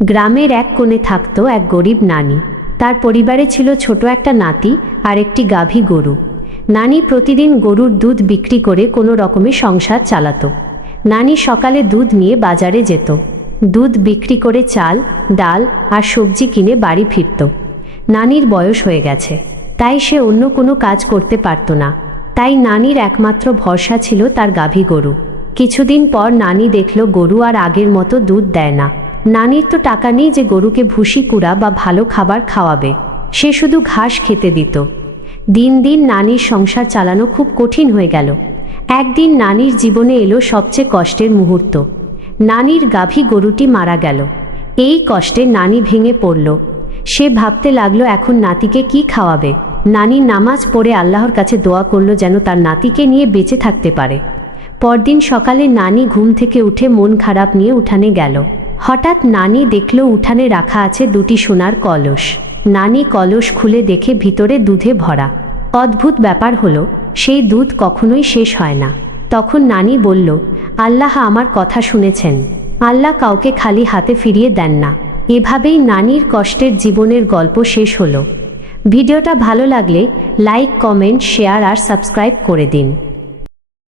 গ্রামের এক কোণে থাকতো এক গরিব নানি। তার পরিবারে ছিল ছোট একটা নাতি আর একটি গাভী গরু। নানি প্রতিদিন গরুর দুধ বিক্রি করে কোনো রকমে সংসার চালাতো। নানি সকালে দুধ নিয়ে বাজারে যেত, দুধ বিক্রি করে চাল, ডাল আর সবজি কিনে বাড়ি ফিরত। নানির বয়স হয়ে গেছে, তাই সে অন্য কোনো কাজ করতে পারত না। তাই নানির একমাত্র ভরসা ছিল তার গাভী গরু। কিছুদিন পর নানি দেখল গরু আর আগের মতো দুধ দেয় না। নানির তো টাকা নেই যে গরুকে ভুসি কুড়া বা ভালো খাবার খাওয়াবে, সে শুধু ঘাস খেতে দিত। দিন দিন নানির সংসার চালানো খুব কঠিন হয়ে গেল। একদিন নানির জীবনে এলো সবচেয়ে কষ্টের মুহূর্ত। নানির গাভী গরুটি মারা গেল। এই কষ্টে নানি ভেঙে পড়ল। সে ভাবতে লাগলো এখন নাতিকে কি খাওয়াবে। নানি নামাজ পড়ে আল্লাহর কাছে দোয়া করল যেন তার নাতিকে নিয়ে বেঁচে থাকতে পারে। পরদিন সকালে নানি ঘুম থেকে উঠে মন খারাপ নিয়ে উঠানে গেল। হঠাৎ নানি দেখল উঠানে রাখা আছে দুটি সোনার কলস। নানি কলস খুলে দেখে ভিতরে দুধে ভরা। অদ্ভুত ব্যাপার হলো, সেই দুধ কখনোই শেষ হয় না। তখন নানি বলল, আল্লাহ আমার কথা শুনেছেন, আল্লাহ কাউকে খালি হাতে ফিরিয়ে দেন না। এভাবেই নানির কষ্টের জীবনের গল্প শেষ হলো। ভিডিওটা ভালো লাগলে লাইক, কমেন্ট, শেয়ার আর সাবস্ক্রাইব করে দিন।